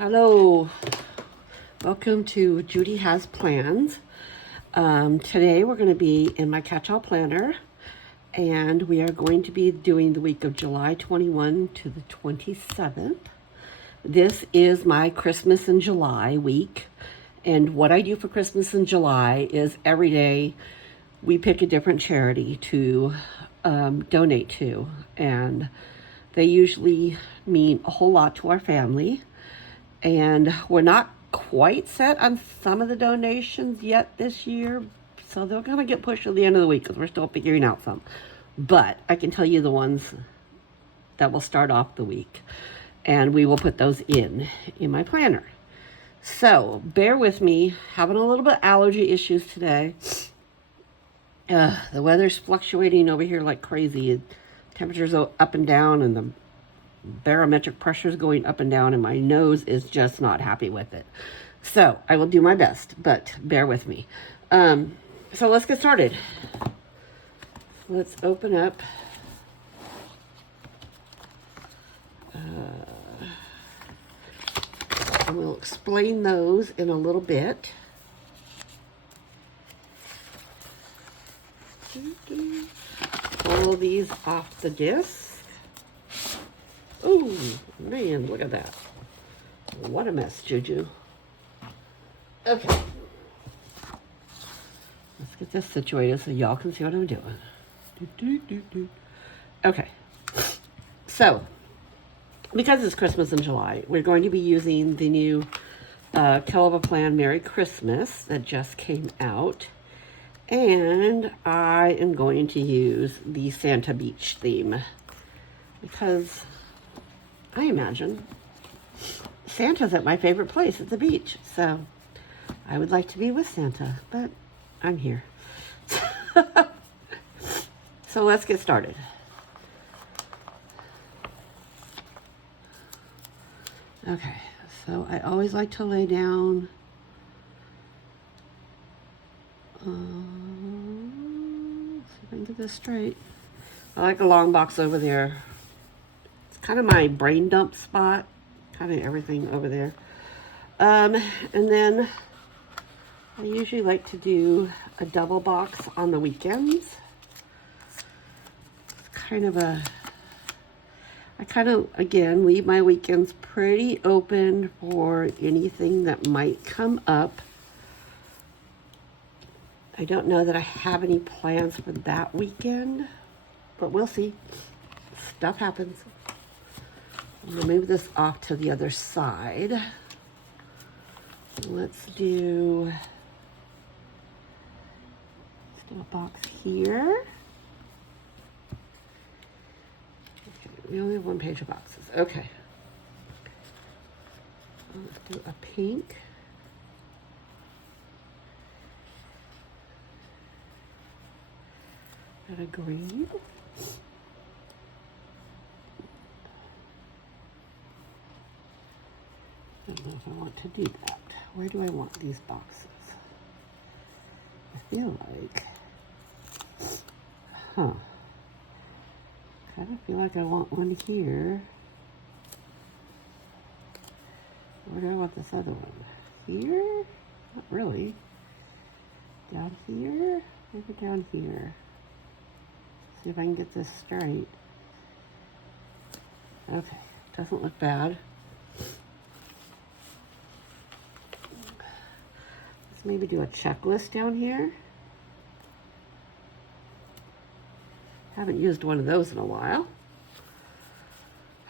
Hello, welcome to Judy Has Plans. Today we're going to be in my Catchall planner, and we are going to be doing the week of July 21 to the 27th. This is my Christmas in July week, and what I do for Christmas in July is every day we pick a different charity to donate to, and they usually mean a whole lot to our family. And we're not quite set on some of the donations yet this year, so they're going to get pushed to the end of the week because we're still figuring out some. But I can tell you the ones that will start off the week, and we will put those in my planner. So bear with me, having a little bit of allergy issues today. The weather's fluctuating over here like crazy. Temperatures are up and down, and the barometric pressure is going up and down, and my nose is just not happy with it. So I will do my best, but bear with me. So let's get started. Let's open up and we'll explain those in a little bit. Pull these off the disc. Oh, man, look at that. What a mess, Juju. Okay. Let's get this situated so y'all can see what I'm doing. Okay. So, because it's Christmas in July, we're going to be using the new Catchall Plan Merry Christmas that just came out. And I am going to use the Santa Beach theme because I imagine Santa's at my favorite place at the beach, so I would like to be with Santa, but I'm here. So let's get started. Okay, so I always like to lay down see if I can get this straight. I like a long box over there. Kind of my brain dump spot, kind of everything over there. And then I usually like to do a double box on the weekends. It's kind of I kind of, again, leave my weekends pretty open for anything that might come up. I don't know that I have any plans for that weekend, but we'll see. Stuff happens. I'm going to move this off to the other side. Let's do a box here. Okay, we only have one page of boxes. Okay. Let's do a pink. And a green. I don't know if I want to do that. Where do I want these boxes? I feel like, kind of feel like I want one here. Where do I want this other one? Here? Not really. Down here? Maybe down here. See if I can get this straight. Okay, doesn't look bad. Maybe do a checklist down here. Haven't used one of those in a while.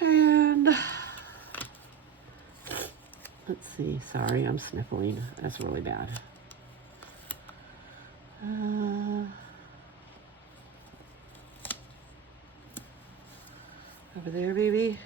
And let's see, sorry, I'm sniffling. That's really bad. Over there, baby.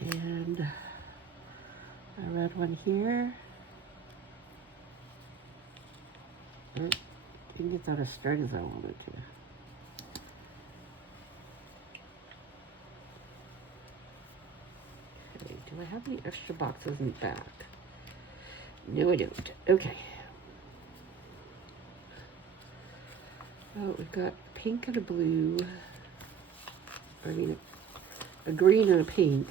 And a red one here. Didn't get that as straight as I wanted to. Okay, do I have any extra boxes in the back? No, I don't. Okay. Oh, we've got a pink and a blue. I mean, a green and a pink.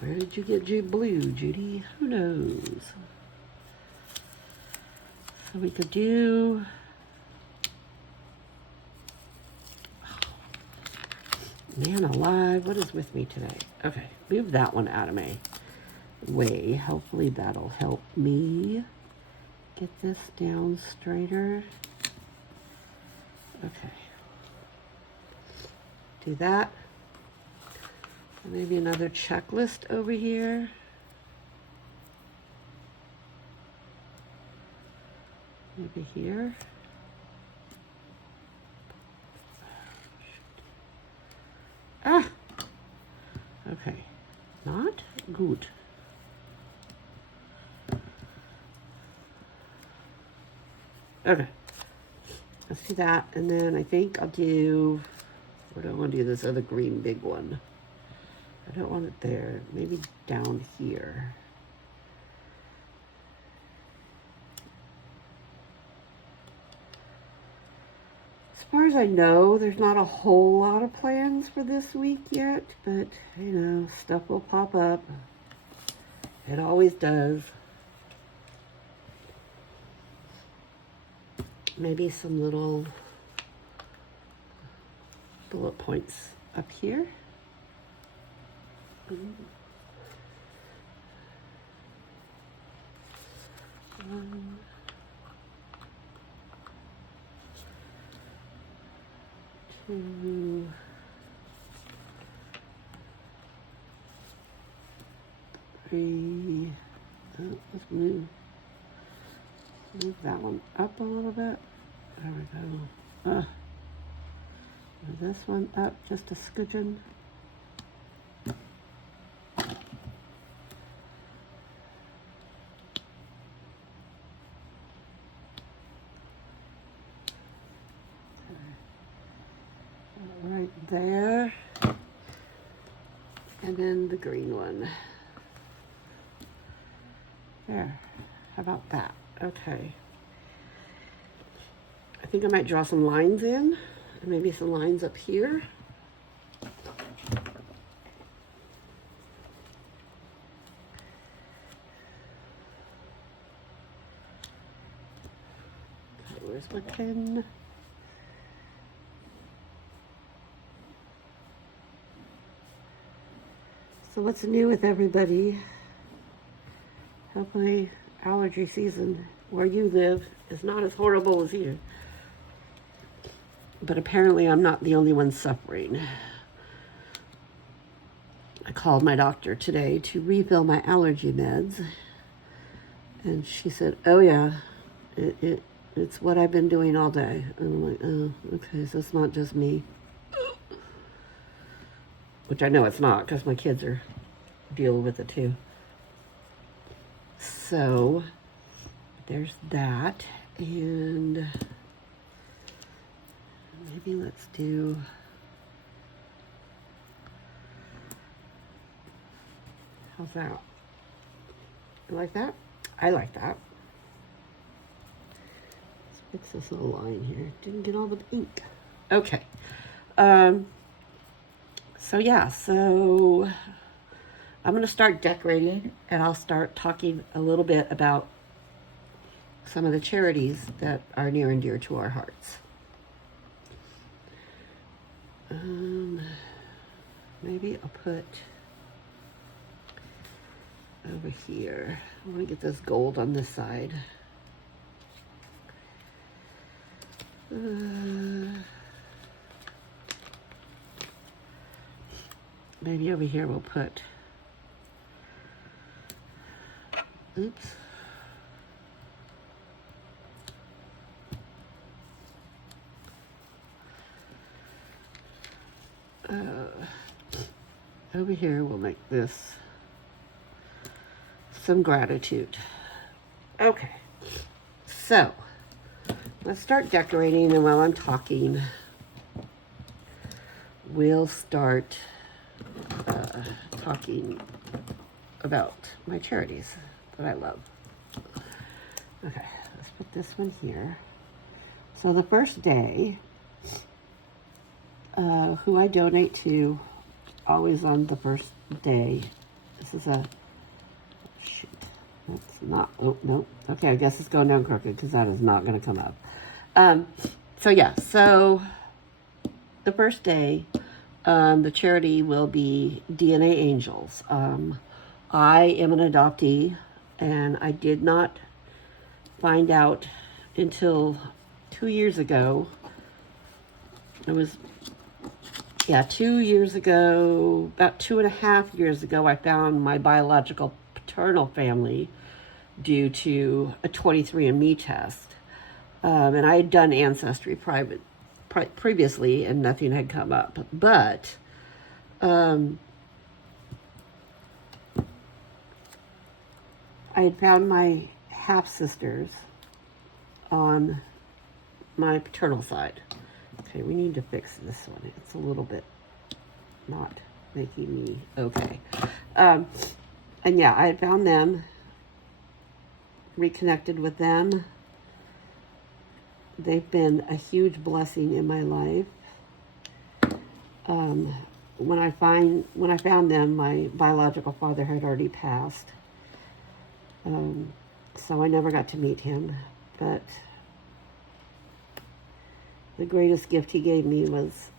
Where did you get your blue, Judy? Who knows? So we could do... Man alive, what is with me today? Okay, move that one out of my way. Hopefully that'll help me get this down straighter. Okay. Do that. And maybe another checklist over here. Maybe here. Ah! Okay. Not good. Okay. Let's do that. And then I think I'll do... What do I want to do? This other green big one. I don't want it there. Maybe down here. As far as I know, there's not a whole lot of plans for this week yet, but, you know, stuff will pop up. It always does. Maybe some little bullet points up here. 1, 2, 3. Let's move that one up a little bit. There we go. Move this one up just a scudgeon. Right there. And then the green one. There. How about that? Okay. I think I might draw some lines in, and maybe some lines up here. Okay, where's my pen? So what's new with everybody? Hopefully allergy season where you live is not as horrible as here. But apparently I'm not the only one suffering. I called my doctor today to refill my allergy meds. And she said, oh yeah, it's what I've been doing all day. And I'm like, oh, okay, so it's not just me. Which I know it's not, because my kids are dealing with it too. So there's that. And maybe let's do... How's that? You like that? I like that. Let's fix this little line here. Didn't get all the ink. Okay. So yeah, so I'm going to start decorating, and I'll start talking a little bit about some of the charities that are near and dear to our hearts. Maybe I'll put over here. I want to get this gold on this side. Maybe over here we'll put, oops. Over here we'll make this some gratitude. Okay, so let's start decorating, and while I'm talking, we'll start talking about my charities that I love. Okay, let's put this one here. So the first day, who I donate to, always on the first day. This is a, shoot, that's not, oh, no. Okay, I guess it's going down crooked because that is not going to come up. So yeah, so the first day, the charity will be DNA Angels. I am an adoptee, and I did not find out until 2 years ago. It was, 2 years ago, about 2.5 years ago, I found my biological paternal family due to a 23andMe test. And I had done Ancestry previously, and nothing had come up. But I had found my half-sisters on my paternal side. Okay, we need to fix this one. It's a little bit not making me okay. And yeah, I had found them, reconnected with them. They've been a huge blessing in my life. When I found them, my biological father had already passed. So I never got to meet him, but the greatest gift he gave me was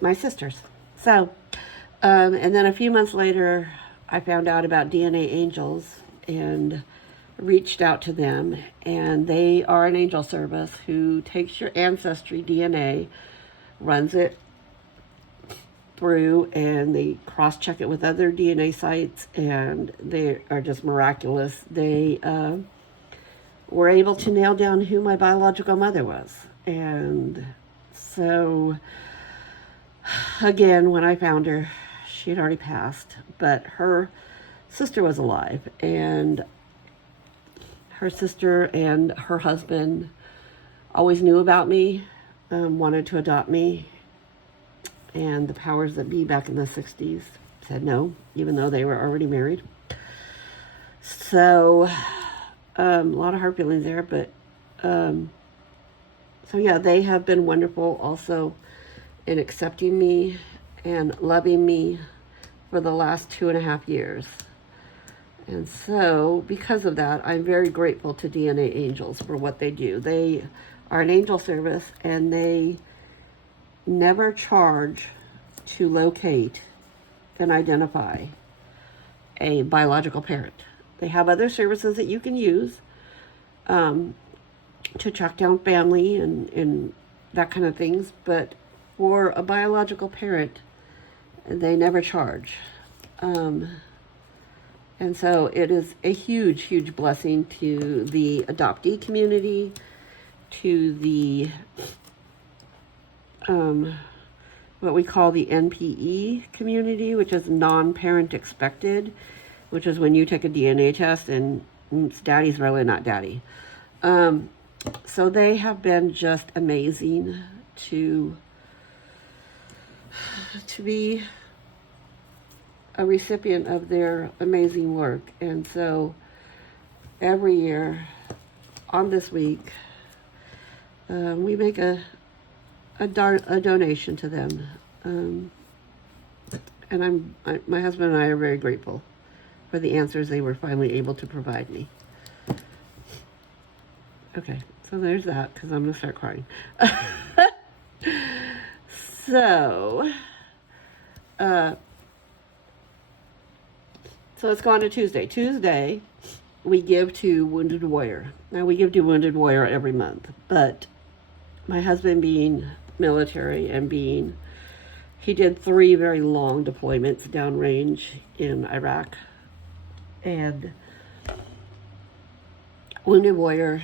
my sisters. So, and then a few months later, I found out about DNA Angels and reached out to them, and they are an angel service who takes your ancestry DNA, runs it through, and they cross-check it with other DNA sites, and they are just miraculous. They were able to nail down who my biological mother was. And so, again, when I found her, she had already passed, but her sister was alive, and her sister and her husband always knew about me, wanted to adopt me, and the powers that be back in the 60s said no, even though they were already married. So, a lot of hard feelings there, but so yeah, they have been wonderful also in accepting me and loving me for the last 2.5 years. And so, because of that, I'm very grateful to DNA Angels for what they do. They are an angel service, and they never charge to locate and identify a biological parent. They have other services that you can use to track down family and that kind of things, but for a biological parent, they never charge. And so it is a huge, huge blessing to the adoptee community, to the what we call the NPE community, which is non-parent expected, which is when you take a DNA test and it's daddy's really not daddy. So they have been just amazing to be a recipient of their amazing work. And so every year on this week, we make a donation to them. And my husband and I are very grateful for the answers they were finally able to provide me. Okay, so there's that, because I'm going to start crying. So let's go on to Tuesday. Tuesday, we give to Wounded Warrior. Now, we give to Wounded Warrior every month, but my husband being military and he did 3 very long deployments downrange in Iraq. And Wounded Warrior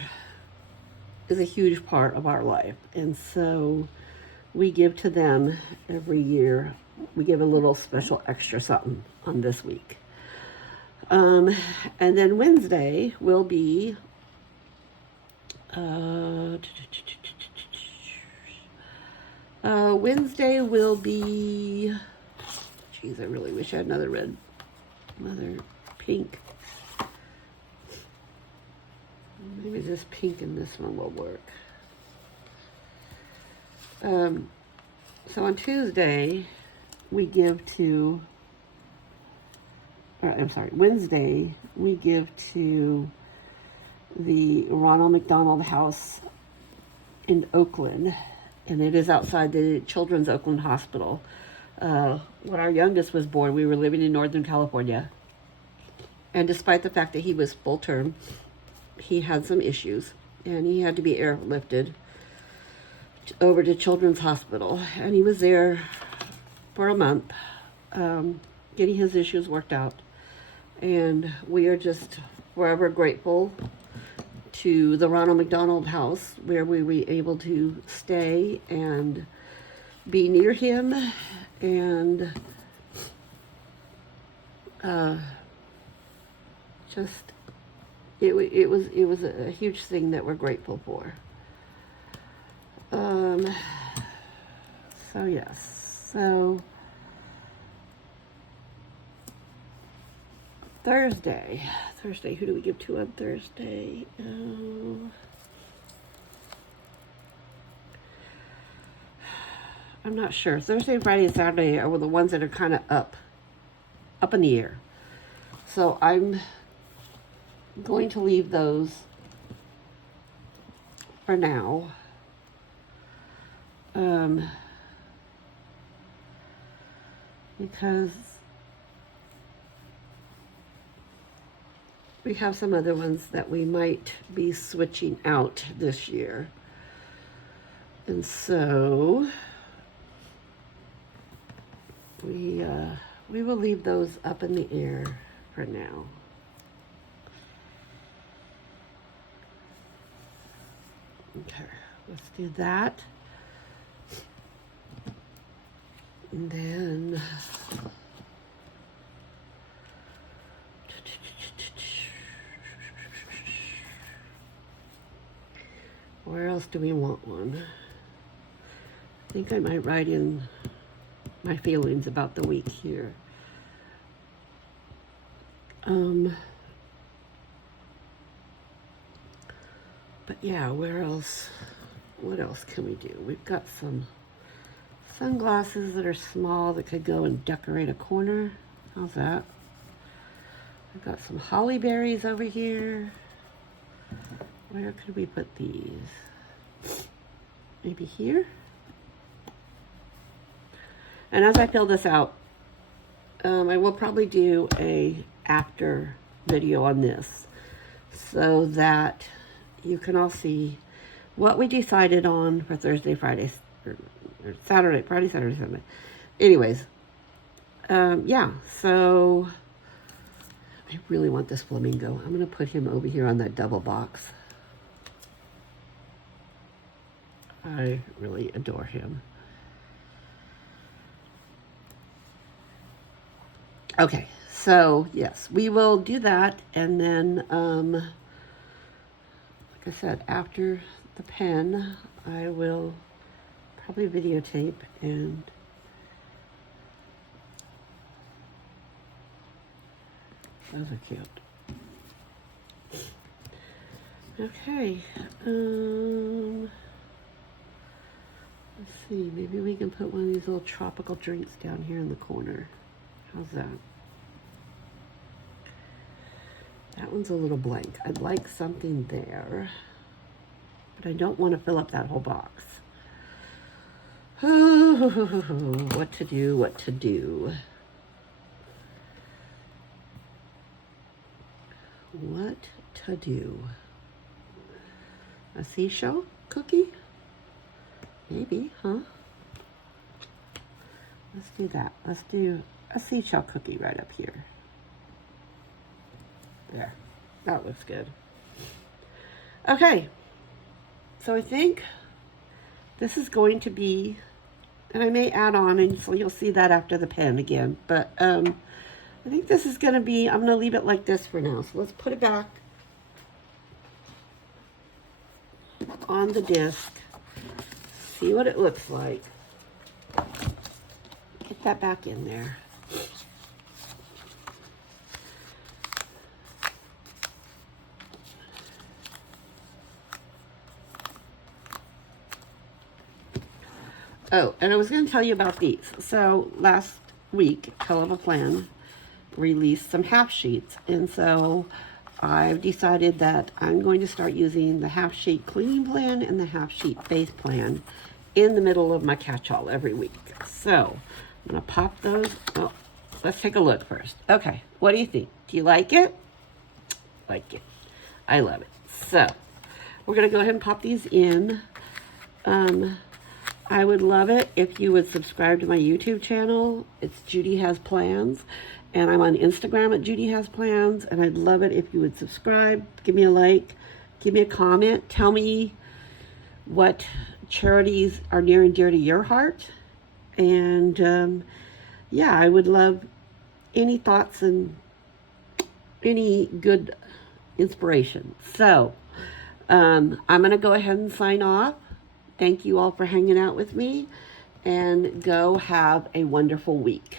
is a huge part of our life. And so we give to them every year. We give a little special extra something on this week. And then Wednesday will be geez, I really wish I had another pink. Maybe this pink and this one will work. So on Tuesday, we give to, or I'm sorry, Wednesday, we give to the Ronald McDonald House in Oakland, and it is outside the Children's Oakland Hospital. When our youngest was born, we were living in Northern California, and despite the fact that he was full term, he had some issues, and he had to be airlifted over to Children's Hospital, and he was there for a month, getting his issues worked out. And we are just forever grateful to the Ronald McDonald House, where we were able to stay and be near him, and just it was a huge thing that we're grateful for. So yes, so Thursday, who do we give to on Thursday? I'm not sure. Thursday, Friday, and Saturday are the ones that are kind of up in the air. So I'm going to leave those for now. Because we have some other ones that we might be switching out this year. And so we will leave those up in the air for now. Okay, let's do that. And then where else do we want one? I think I might write in my feelings about the week here. But yeah, where else? What else can we do? We've got some sunglasses that are small that could go and decorate a corner. How's that? I've got some holly berries over here. Where could we put these? Maybe here? And as I fill this out, I will probably do a after video on this so that you can all see what we decided on for Thursday, Friday, or Saturday, Friday, Saturday, Sunday. Anyways, yeah, so I really want this flamingo. I'm going to put him over here on that double box. I really adore him. Okay, so yes, we will do that, and then, like I said, after the pen, I will probably videotape and those are cute. Okay, let's see, maybe we can put one of these little tropical drinks down here in the corner. How's that? That one's a little blank. I'd like something there, but I don't want to fill up that whole box. Oh, what to do, what to do. What to do? A seashell cookie? Maybe, huh? Let's do that. Let's do a seashell cookie right up here. There, that looks good. Okay, so I think this is going to be, and I may add on, and so you'll see that after the pen again, but I think this is going to be, I'm going to leave it like this for now. So let's put it back on the disc, see what it looks like. Get that back in there. Oh, and I was going to tell you about these. So last week, Hell of a Plan released some half sheets. And so I've decided that I'm going to start using the half sheet cleaning plan and the half sheet face plan in the middle of my catch-all every week. So I'm going to pop those. Oh, let's take a look first. Okay, what do you think? Do you like it? Like it. I love it. So we're going to go ahead and pop these in. I would love it if you would subscribe to my YouTube channel. It's Judy Has Plans. And I'm on Instagram at Judy Has Plans. And I'd love it if you would subscribe, give me a like, give me a comment. Tell me what charities are near and dear to your heart. And yeah, I would love any thoughts and any good inspiration. So I'm going to go ahead and sign off. Thank you all for hanging out with me, and go have a wonderful week.